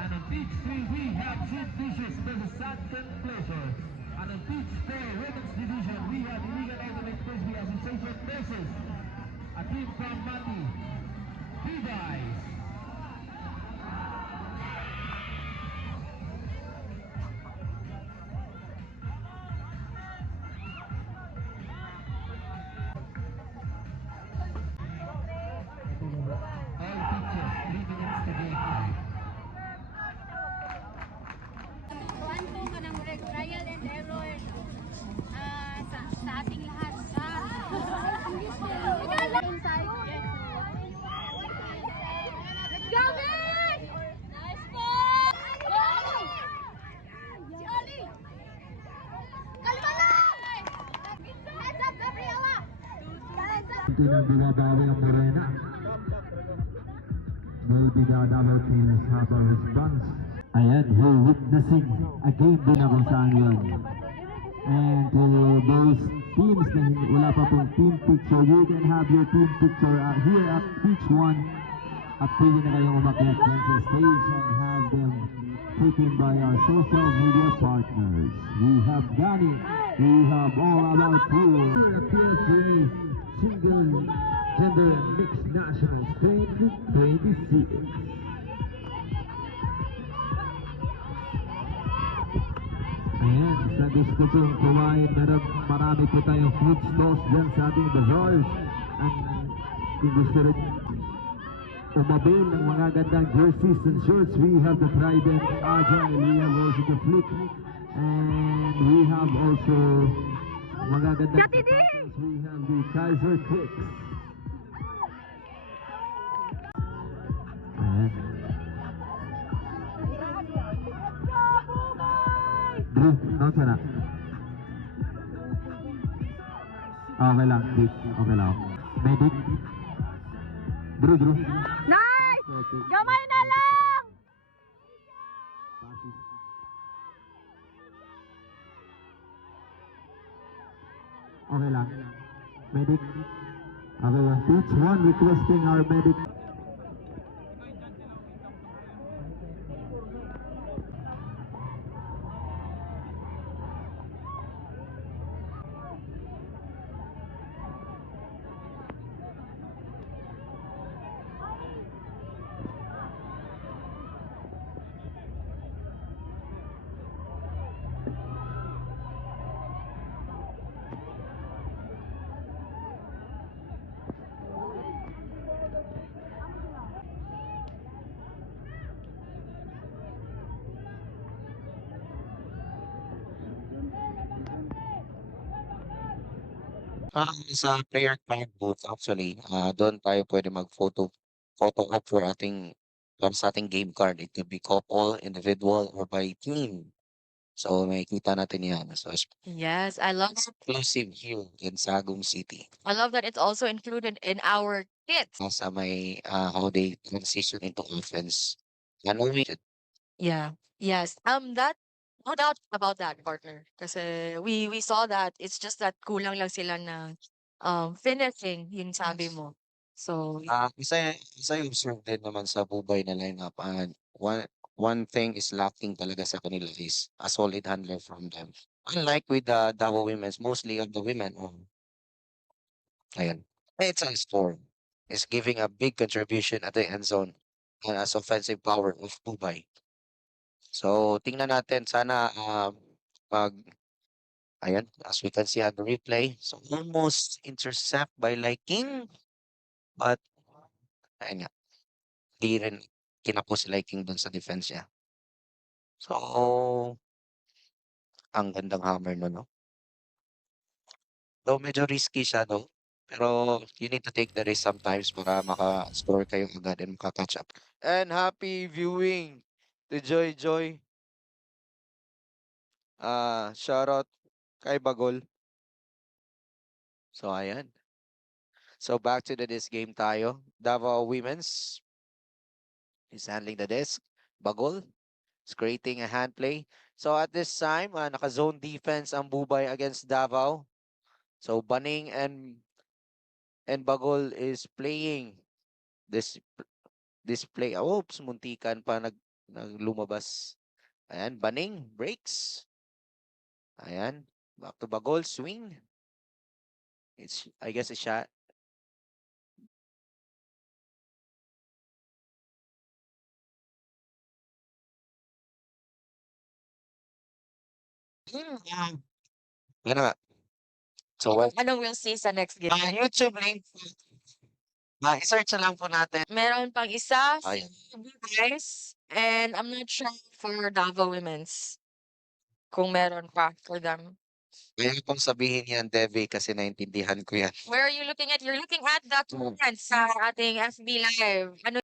And on pitch 3, we have Sid Vicious versus Sunken Pleasure. And on pitch 4, women's division, we have Illegal Ultimate Frisbee Association versus a team from Mati, Levi's. Trial and error sa ating lahat. Inside. Let's go, guys! Nice ball! Si Oli! Kalma lang! Heads up, Gabriela! Hindi na binabawi ang Morena. Maybe the double teams have a response. Ayan, we're witnessing a game din na kung saan yun. And to those teams na wala pa pong team picture, you can have your team picture here at pitch 1 at pwede na kayong umakyat sa stage and have them taken by our social media partners. We have Gani, we have All About You, PSA Single Gender Mixed Nationals 2026. Ayan, sa gusto pong kumain, marami po tayong food stalls dyan sa ating bazaars. At kung gusto rin umabil ng mga gandang jerseys and shirts, we have the Trident Agile, we have also the Flick, and we have also mga gandang sapatos, we have the Kaiser Kicks. Ayan. Drew, noon sana. Okay lang, Dick. Okay lang. Medic. Drew. Nice! Gamay na lang! Okay lang. Medic. Okay lang. Pitch 1 requesting our medic. Sa player card booth actually, doon tayo pwede photo up for sa ating game card. It could be couple, individual, or by team. So makikita natin yan. So Yes, I love that. exclusive here in Sagum City. I love that it's also included in our kits. Sa may how they transition into offense. Ano we Yeah. Yes. That no doubt about that, partner. Kasi we saw that it's just that kulang lang sila na finishing yung sabi mo. So isa yung observe din naman sa Bubay na lineup. And one thing is lacking talaga sa kanila is a solid handler from them. Unlike with the Davao Women's, mostly of the women, ayan, it's a score. Is giving a big contribution at the end zone as offensive power of Bubay. So, tingnan natin sana pag ayan, as we can see on the replay, so almost intercept by Liking, but ayun nga, di rin kinapos si Liking dun sa defense niya. So, ang gandang hammer no, no? Though medyo risky siya, no? Pero you need to take the risk sometimes para maka-score kayo agad and maka-catch up. And happy viewing to Joy Joy. Shoutout kay Bagol. So, ayan. So, back to the disc game tayo. Davao Women's is handling the disc. Bagol is creating a hand play. So, at this time, naka-zone defense ang Bubay against Davao. So, Baning and Bagol is playing this play. Oops, muntikan pa lumabas. Ayan, Baning, breaks. Ayan, back to Bagol, swing. I guess a shot. Yan na nga. So, Anong we'll see sa next game? YouTube link. I-search na lang po natin. Meron pang isa sa Ayan. guys, and I'm not sure for Davao Women's kung meron pa for them. Kaya pong sabihin yan, Devi, kasi naintindihan ko yan. Where are you looking at? You're looking at the comments sa ating FB Live. Ano